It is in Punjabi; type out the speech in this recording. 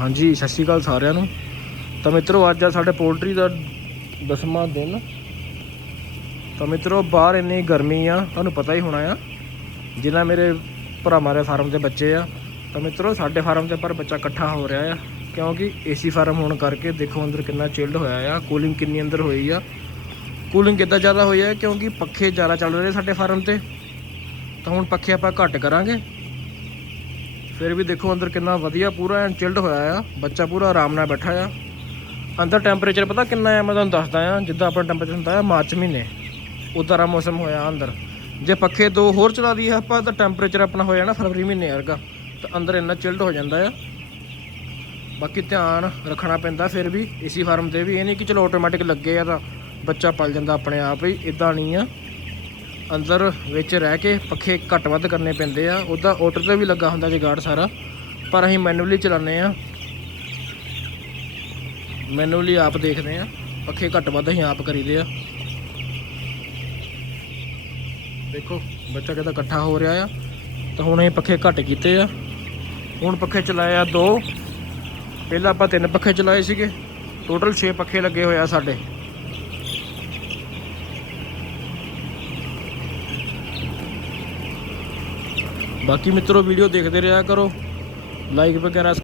ਹਾਂਜੀ, ਸਤਿ ਸ਼੍ਰੀ ਅਕਾਲ ਸਾਰਿਆਂ ਨੂੰ। ਤਾਂ ਮਿੱਤਰੋ, ਅੱਜ ਆ ਸਾਡੇ ਪੋਲਟਰੀ ਦਾ ਦਸਵਾਂ ਦਿਨ। ਤਾਂ ਮਿੱਤਰੋ, ਬਾਹਰ ਇੰਨੀ ਗਰਮੀ ਆ, ਤੁਹਾਨੂੰ ਪਤਾ ਹੀ ਹੋਣਾ ਆ। ਜਿਨ੍ਹਾਂ ਮੇਰੇ ਭਰਾਵਾਂ ਦੇ ਫਾਰਮ ਦੇ ਬੱਚੇ ਆ। ਤਾਂ ਮਿੱਤਰੋ, ਸਾਡੇ ਫਾਰਮ ਤੇ ਪਰ ਬੱਚਾ ਇਕੱਠਾ ਹੋ ਰਿਹਾ ਆ। ਕਿਉਂਕਿ ਏਸੀ ਫਾਰਮ ਹੋਣ ਕਰਕੇ ਦੇਖੋ ਅੰਦਰ ਕਿੰਨਾ ਚਿਲਡ ਹੋਇਆ ਆ। ਕੂਲਿੰਗ ਕਿੰਨੀ ਅੰਦਰ ਹੋਈ ਆ। ਕੂਲਿੰਗ ਕਿੱਦਾਂ ਜ਼ਿਆਦਾ ਹੋਈ ਆ, ਕਿਉਂਕਿ ਪੱਖੇ ਜ਼ਿਆਦਾ ਚੱਲ ਰਹੇ ਸਾਡੇ ਫਾਰਮ ਤੇ। ਤਾਂ ਹੁਣ ਪੱਖੇ ਆਪਾਂ ਘੱਟ ਕਰਾਂਗੇ। ਫਿਰ ਵੀ ਦੇਖੋ ਅੰਦਰ ਕਿੰਨਾ ਵਧੀਆ ਪੂਰਾ ਐਨ ਚਿਲਡ ਹੋਇਆ ਆ। ਬੱਚਾ ਪੂਰਾ ਆਰਾਮ ਨਾਲ ਬੈਠਾ ਆ। ਅੰਦਰ ਟੈਂਪਰੇਚਰ ਪਤਾ ਕਿੰਨਾ ਆ, ਮੈਂ ਤੁਹਾਨੂੰ ਦੱਸਦਾ ਆ, ਜਿੱਦਾਂ ਆਪਣਾ ਟੈਂਪਰੇਚਰ ਹੁੰਦਾ ਆ ਮਾਰਚ ਮਹੀਨੇ, ਉਦਾਂ ਦਾ ਮੌਸਮ ਹੋਇਆ ਅੰਦਰ। ਜੇ ਪੱਖੇ ਦੋ ਹੋਰ ਚਲਾ ਦਈਏ ਆਪਾਂ, ਤਾਂ ਟੈਂਪਰੇਚਰ ਆਪਣਾ ਹੋ ਜਾਣਾ ਫਰਵਰੀ ਮਹੀਨੇ ਵਰਗਾ, ਤਾਂ ਅੰਦਰ ਇੰਨਾ ਚਿਲਡ ਹੋ ਜਾਂਦਾ ਆ। ਬਾਕੀ ਧਿਆਨ ਰੱਖਣਾ ਪੈਂਦਾ ਫਿਰ ਵੀ, ਏਸੀ ਫਾਰਮ ਤੇ ਵੀ, ਇਹ ਨਹੀਂ ਕਿ ਚਲੋ ਆਟੋਮੈਟਿਕ ਲੱਗੇ ਆ ਤਾਂ ਬੱਚਾ ਪਲ ਜਾਂਦਾ ਆਪਣੇ ਆਪ ਹੀ ਇਦਾਂ ਨਹੀਂ ਆ। ਅੰਦਰ ਵਿੱਚ ਰਹਿ ਕੇ ਪੱਖੇ ਘੱਟ ਵੱਧ ਕਰਨੇ ਪੈਂਦੇ ਆ। ਉਹਦਾ ਆਟੋ ਤੇ ਵੀ ਲੱਗਾ ਹੁੰਦਾ ਜਗਾੜ ਸਾਰਾ। ਪਰ ਅਸੀਂ ਮੈਨੂਅਲੀ ਚਲਾਉਂਦੇ ਆ। ਮੈਨੂਅਲੀ ਆਪ ਦੇਖਦੇ ਆ। ਪੱਖੇ ਘੱਟ ਵੱਧ ਅਸੀਂ ਆਪ ਕਰੀਦੇ ਆ। ਦੇਖੋ, ਬੱਚਾ ਕਿਦਾਂ ਇਕੱਠਾ ਹੋ ਰਿਹਾ ਆ। ਤਾਂ ਹੁਣ ਅਸੀਂ ਪੱਖੇ ਘੱਟ ਕੀਤੇ ਆ। ਹੁਣ ਪੱਖੇ ਚਲਾਏ ਆ ਦੋ। ਪਹਿਲਾਂ ਆਪਾਂ ਤਿੰਨ ਪੱਖੇ ਚਲਾਏ ਸੀਗੇ। ਟੋਟਲ 6 ਪੱਖੇ ਲੱਗੇ ਹੋਏ ਆ ਸਾਡੇ। ਬਾਕੀ ਮਿੱਤਰੋ ਵੀਡੀਓ ਦੇਖਦੇ ਰਿਹਾ ਕਰੋ। ਲਾਈਕ ਵਗੈਰਾ